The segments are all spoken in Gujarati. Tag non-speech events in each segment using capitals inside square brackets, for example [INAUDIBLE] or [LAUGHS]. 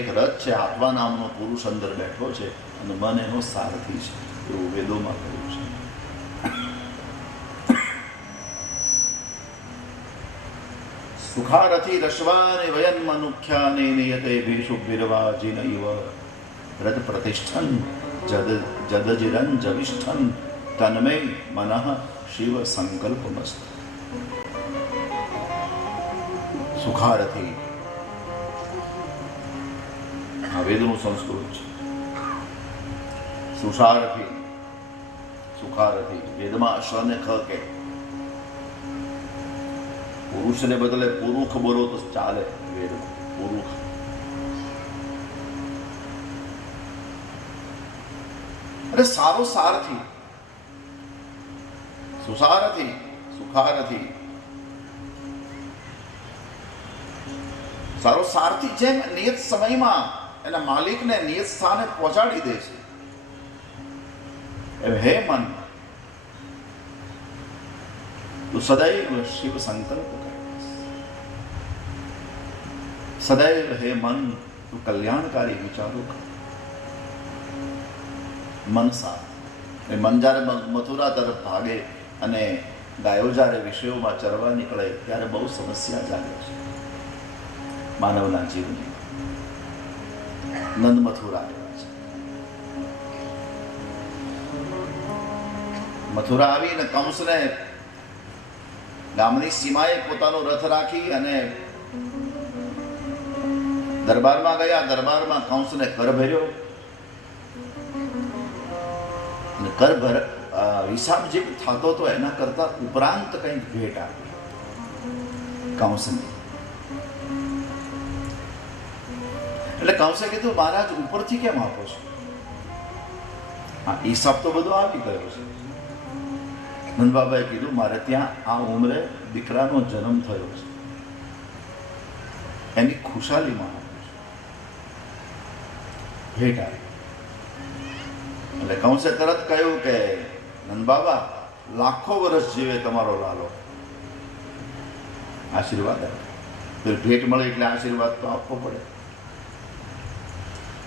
એક રથ છે આત્મા નામનો પુરુષ અંદર બેઠો છે અને મન એનો સારથી છે, એવું વેદોમાં કહ્યું છે. સુખારથી રશ્વાને વયન મનુખ્યાને નિયતે ભેષુ બિરવાજીન ઇવ રદ પ્રતિષ્ઠન, જદ જદજિરન જવિષ્ઠન તન્મય મનઃ શિવ સંકલ્પમસ્ત. સુખારથી વેદનું સંસ્કૃત છે. સુષારથી, સુખારથી, વેદમાં અશ્વને ખ કે. પુરુષને બદલે પુરુખ બોલો તો ચાલે વેદમાં પુરુખ. અરે સારો સારથી. સુસારથી સુખારથી. સારો સારથી જેમ નિયત સમયમાં એના માલિકને નિયત સ્થાને પહોંચાડી દે છે. હે મન, તું સદૈવ શિવ સંકલ્પ સદૈવ હે મન, તું કલ્યાણકારી વિચારો કર. મન સા એ મન જ્યારે મથુરા તરફ ભાગે અને ગાયો જ્યારે વિષયોમાં ચરવા નીકળે, ત્યારે બહુ સમસ્યા જાગે છે. માનવના જીવની. નંદ મથુરા. મથુરા આવીને કંસને ગામની સીમાએ પોતાનો રથ રાખી અને દરબારમાં ગયા. દરબારમાં કંસને કર ભર્યો. કર ભર હિસાબ જે થતો હતો એના કરતા ઉપરાંત કંઈક ભેટ આપી. કંસને. એટલે કંસે કીધું, મહારાજ, ઉપરથી કેમ આપો છો? હા, હિસાબ તો બધો આવી ગયો છે. નંદબાબાએ કીધું, મારે ત્યાં આ ઉંમરે દીકરાનો જન્મ થયો છે. એની ખુશાલીમાં ભેટ આવી એટલે કંસે તરત કહ્યું કે, નંદબાબા, લાખો વર્ષ જીવે તમારો લાલો. આશીર્વાદ ભેટ મળે એટલે આશીર્વાદ તો આપવો પડે.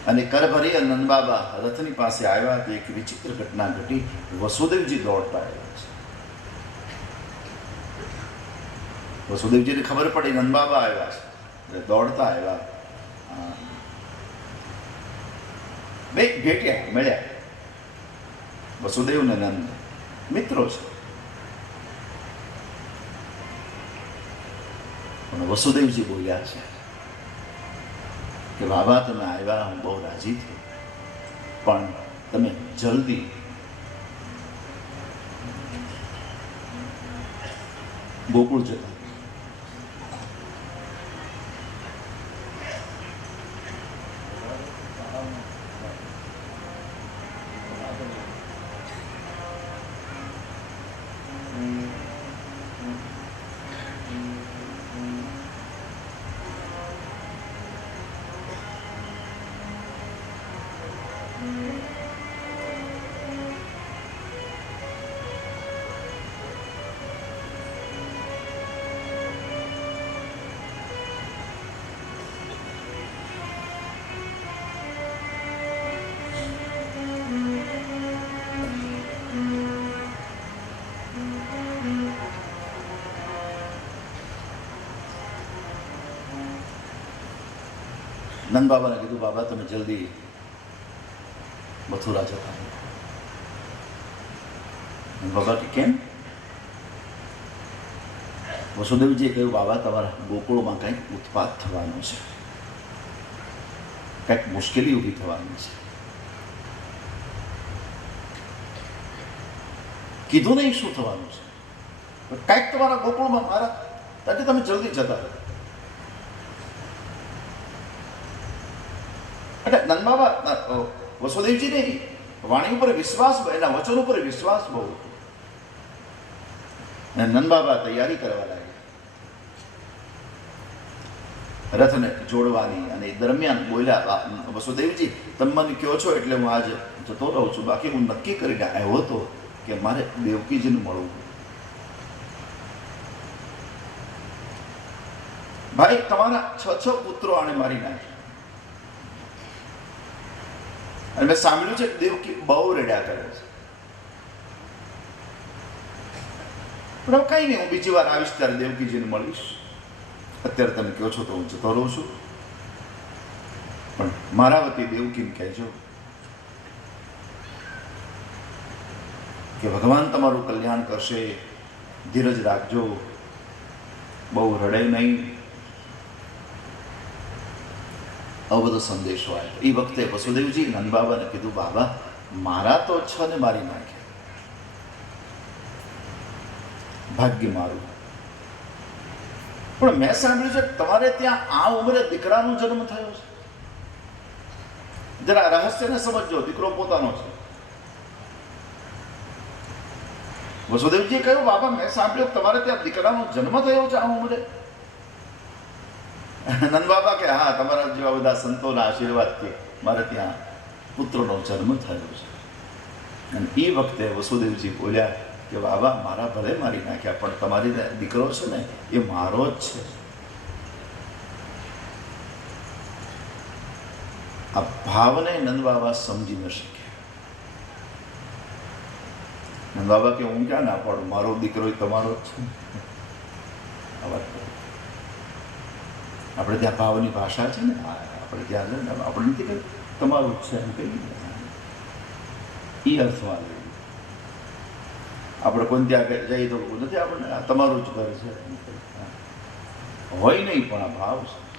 અને કરભરી નંદબાબા રથની પાસે આવ્યા તે એક વિચિત્ર ઘટના ઘટી. વસુદેવજી દોડતા આવ્યા છે. વસુદેવજીને ખબર પડી, નંદબાબા આવ્યા છે. એટલે દોડતા આવ્યા. બે ભેટ્યા મળ્યા. વસુદેવ ને નંદ. મિત્રો છે. પણ વસુદેવજી બોલ્યા છે. કે બાબા તમે આવ્યા હું બહુ રાજી થઈ પણ તમે જલ્દી ગોકુળ જતા. નંદ બાબાને કીધું, બાબા, તમે જલ્દી મથુરા જતા નંદ બાબા કે, કેમ? વસુદેવજીએ કહ્યું, બાબા, તમારા ગોકુળમાં કંઈક ઉત્પાત થવાનો છે. કંઈક મુશ્કેલી ઊભી થવાની છે. કીધું નહીં શું થવાનું છે. કંઈક તમારા ગોકુળમાં મારા ત્યાંથી તમે જલ્દી જતા રહો. એટલે નંદબાબા અ, વસુદેવજી નહીં વાણી ઉપર વિશ્વાસ એના વચન ઉપર વિશ્વાસ બહુ હતો. અને નંદબાબા તૈયારી કરવા લાગ્યા. રથને જોડવાની અને દરમિયાન બોલ્યા વસુદેવજી તમે મને કહો છો એટલે હું આજે જતો રહું છું. બાકી હું નક્કી કરીને આવ્યો હતો કે મારે દેવકીજીને મળવું. ભાઈ તમારા છ છ પુત્રો આણે મારી નાખ્યા. અને મેં સાંભળ્યું છે કે દેવકી બહુ રડ્યા કરે છે. પણ કંઈ નહીં, હું બીજી વાર આવીશ ત્યારે દેવકીજીને મળીશ. અત્યારે તમે કહો છો તો હું જતો રહું છું. પણ મારા વતી દેવકીને કહેજો કે ભગવાન તમારું કલ્યાણ કરશે, ધીરજ રાખજો. બહુ રડે નહીં. આવો બધો સંદેશો આવ્યો એ વખતે વસુદેવજી નંદ બાબાને કીધું, બાબા, મારા તો છ ને મારી નાખે. ભાગ્ય મારું. પણ મેં સાંભળ્યું છે તમારે ત્યાં આ ઉંમરે દીકરાનો જન્મ થયો છે. જરા રહસ્યને સમજજો, દીકરો પોતાનો છે. વસુદેવજીએ કહ્યું, બાબા, મેં સાંભળ્યું તમારે ત્યાં દીકરાનો જન્મ થયો છે આ ઉંમરે. [LAUGHS] નંદ બાબા કે, હા, તમારા જેવા બધા સંતોના આશીર્વાદથી મારે ત્યાં પુત્રનો જન્મ થયો છે. અને એ વખતે વસુદેવજી બોલ્યા કે, બાબા, મારા ભલે મારી નાખ્યા, પણ તમારી દીકરો છે ને, એ મારો જ છે. આ ભાવને નંદ બાબા સમજી ન શક્યા. નંદ બાબા કે, હું ક્યાં ના પાડું? મારો દીકરો તમારો જ છે. આ વાત. આપણે ત્યાં ભાવની ભાષા છે ને આપણે ત્યાં છે આપણે નથી કહ્યું તમારું જ છે એમ કહીએ એ અર્થમાં આપણે કોઈ ત્યાં જઈએ તો નથી, આપણને તમારું જ ઘર છે. હોય નહીં પણ આ ભાવ છે.